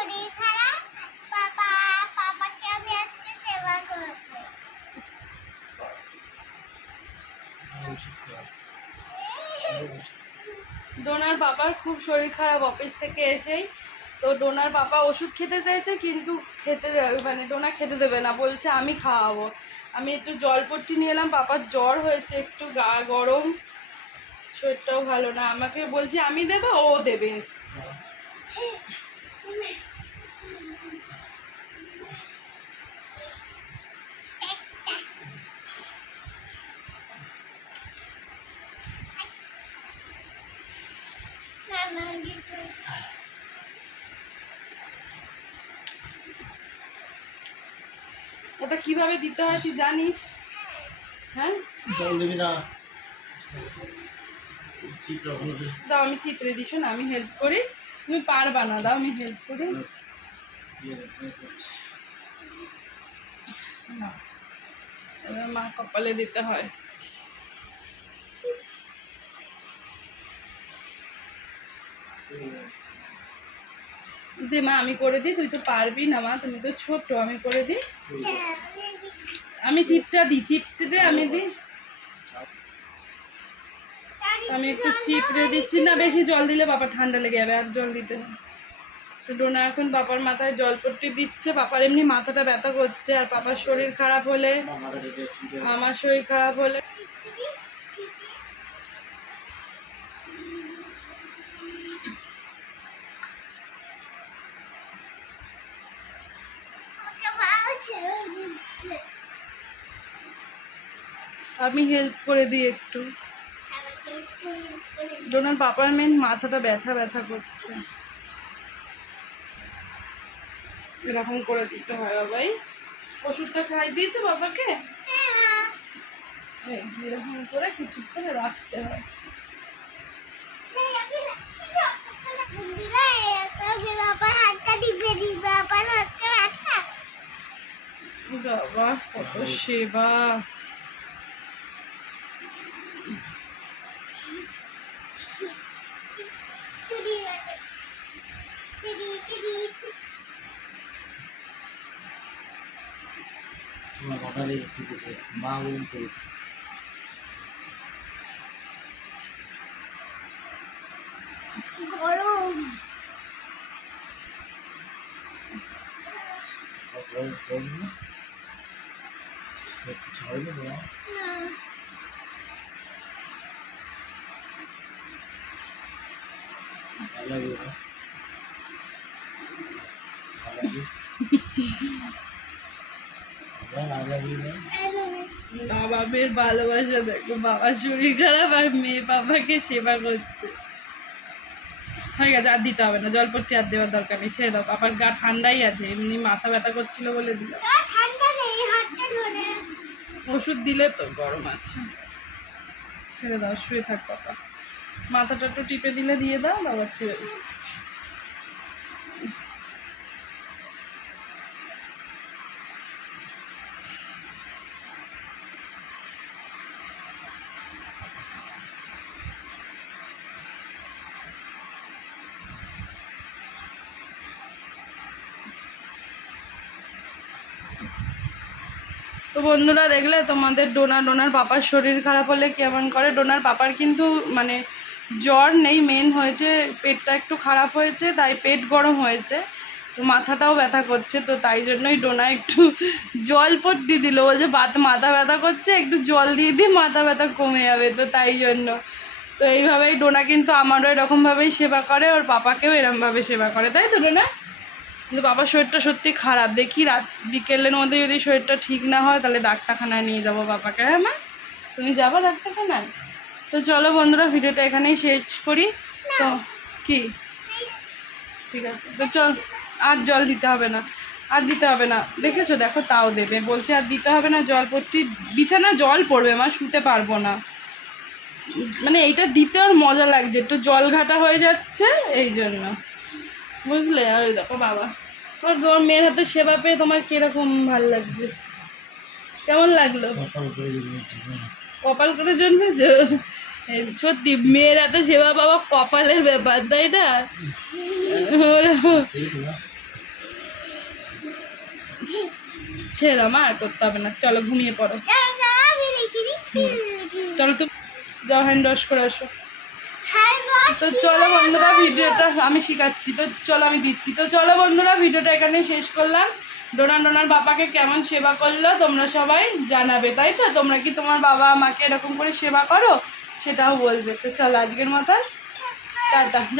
শরীর খারাপ, পাপাকে আমি আজকে সেবা করব। ডোনার পাপার খুব শরীর খারাপ অফিস থেকে এসেই। তো ডোনার পাপা ওষুধ খেতে চাইছে, কিন্তু মানে ডোনা খেতে দেবে না, বলছে আমি খাওয়াবো। আমি একটু জলপট্টি নিয়ে এলাম, পাপার জ্বর হয়েছে, একটু গা গরম, শরীরটাও ভালো না। আমাকে বলছি আমি দেবো, ও দেবে। ওটা কিভাবে দিতে হয় তুই জানিস? হ্যাঁ, জল দিবি না, দাও আমি চিত্রে দিস না, আমি হেল্প করি। তুমি পারবা না, দাও আমি হেল্প করি। না, এবার মা কপালে দিতে হয়। দে মা, আমি করে দিই, তুই তো পারবি না মা, তুমি তো ছোট, আমি করে দিই। আমি চিপটা দিই, চিপটে আমি দিই। আমি একটু চিপড়ে দিচ্ছি না, বেশি জল দিলে বাবা ঠান্ডা লেগে যাবে, আর জল দিতে না। তো ডোনা এখন বাবার মাথায় জলপট্টি দিচ্ছে। বাবার এমনি মাথাটা ব্যথা করছে, আর বাবার শরীর খারাপ হলে, আমার শরীর খারাপ হলে আমি হেল্প করে দিই একটু। ডোনার বাবার মেন মাথাটা ব্যথা ব্যথা করছে, এরকম করে দিতে হয় বাবাই। ওষুধটা খাই দিয়েছে বাবাকে, এরকম করে কিছুক্ষণ রাখতে হয়। বাবা কত সেবা। মা বলুন করি গরম কিছু হয়নি না। বাবা মেয়ের ভালোবাসা দেখো, বাবার শরীর খারাপ আর মেয়ে বাবাকে সেবা করছে। হয়ে গেছে, আর দিতে হবে না জলপট্টি, আর দেওয়ার দরকার নেই, ছেড়ে দাও। বাবার গা ঠান্ডাই আছে, এমনি মাথা ব্যথা করছিল বলে দিল। ওষুধ দিলে তো গরম আছে, ছেড়ে দাও, শুয়ে থাক বাবা। মাথাটা একটু টিপে দিলে দিয়ে দাও, বাবা ছেড়ে দাও। তো বন্ধুরা দেখলে তোমাদের ডোনার পাপার শরীর খারাপ হলে কেমন করে। ডোনার পাপার কিন্তু মানে জ্বর নেই, মেন হয়েছে পেটটা একটু খারাপ হয়েছে, তাই পেট গরম হয়েছে, তো মাথাটাও ব্যথা করছে। তো তাই জন্যই ডোনা একটু জলপট্টি দিল, বলছে মাথা ব্যথা করছে, একটু জল দিয়ে দিই, মাথা ব্যথা কমে যাবে। তো তাই জন্য তো এইভাবেই ডোনা কিন্তু আমারও এরকমভাবেই সেবা করে, ওর পাপাকেও এরকমভাবে সেবা করে, তাই তো ডোনা? কিন্তু বাবার শরীরটা সত্যি খারাপ, দেখি রাত বিকেলের মধ্যে যদি শরীরটা ঠিক না হয় তাহলে ডাক্তারখানায় নিয়ে যাবো বাবাকে। হ্যাঁ মা, তুমি যাবো ডাক্তারখানায়? তো চলো বন্ধুরা, ভিডিওটা এখানেই শেষ করি। তো কি ঠিক আছে, তো চল, আর জল দিতে হবে না, আর দিতে হবে না, দেখেছো দেখো তাও দেবে, বলছে আর দিতে হবে না জলপট্টি। বিছানা জল পড়বে মা, শুতে পারবো না, মানে এইটা দিতে ওর মজা লাগছে, একটু জল ঘাটা হয়ে যাচ্ছে এই জন্য, বুঝলে? আর ওই দেখো বাবা, তোমার মেয়ের হাতে সেবা পেয়ে তোমার কিরকম ভাল লাগছে? কেমন লাগলো? কপাল করে জন্মেছ? সত্যি মেয়ের হাতে সেবা পাওয়া কপালের ব্যাপার, তাই না? ছেড়ে দাও মা, আর করতে হবে না, চলো ঘুমিয়ে পড়ো। আমি লিখে দিচ্ছি চলো তো যাও হ্যান্ড ওয়াশ করে আসো। হ্যান্ড ওয়াশ তো চলো বন্ধুরা, ভিডিওটা আমি শিখাচ্ছি, তো চলো আমি দিচ্ছি। তো চলো বন্ধুরা, ভিডিওটা এখানে শেষ করলাম। ডোনার বাবাকে কেমন সেবা করলো তোমরা সবাই জানাবে, তাই তো? তোমরা কি তোমার বাবা মাকে এরকম করে সেবা করো সেটাও বলবে। তো চলো আজকের মতো টাটা, যাও।